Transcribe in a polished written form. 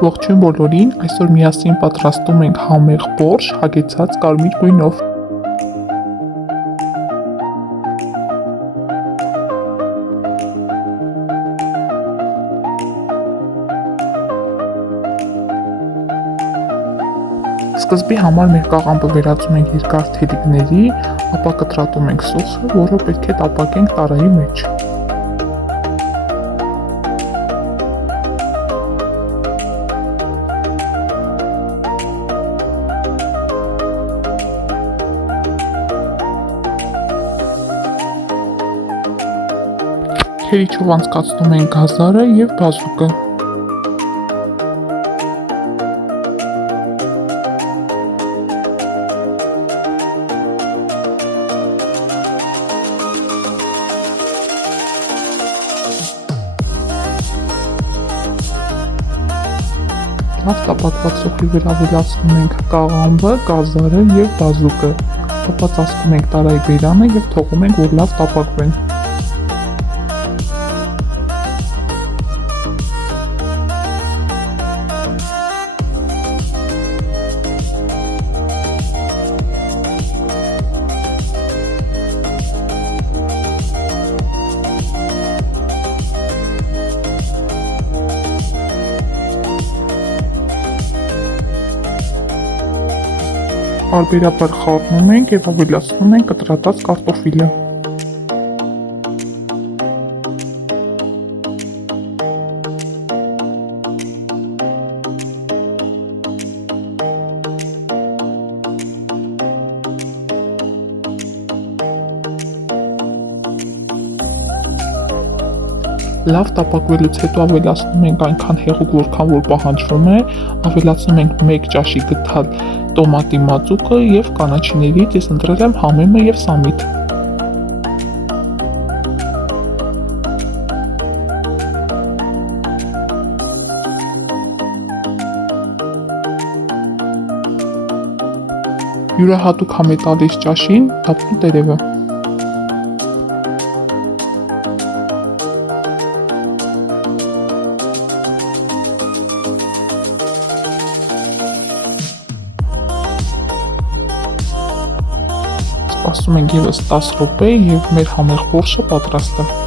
Ողջույն բոլորին, այսօր միասին պատրաստում ենք համեղ բորշ հագեցած կարմիր գույնով։ Սկզբի համար մեր կաղամբը վերածում ենք երկար թելիկների, ապա կտրատում ենք սոխը, որը պետք է տապակենք տարայի մեջ։ Թերիչով անցկացնում ենք գազարը և բազուկը։ Լավ տապակված սոխի վրա ավելացնում ենք կաղամբը, գազարը և բազուկը, ապա ծածկում ենք տարայի բերանը և թողում ենք, որ լավ տապակվեն։ Պարբերաբար խառնում ենք և ավելացնում ենք կտրատած կարտոֆիլը։ Լավ տապակվելուց հետո ավելացնում ենք այնքան հեղուկ, որքան որ պահանջվում է, ավելացնում ենք 1 ճաշի գթալ տոմատի մածուկը և կանաչիներից ես ընտրել եմ համեմը և սամիթ։ Յուրահատուկ համ է տալիս ճաշին դափնու տերևը։ Սպասում ենք ևս 10 րոպե և մեր համեղ բորշը պատրաստ է։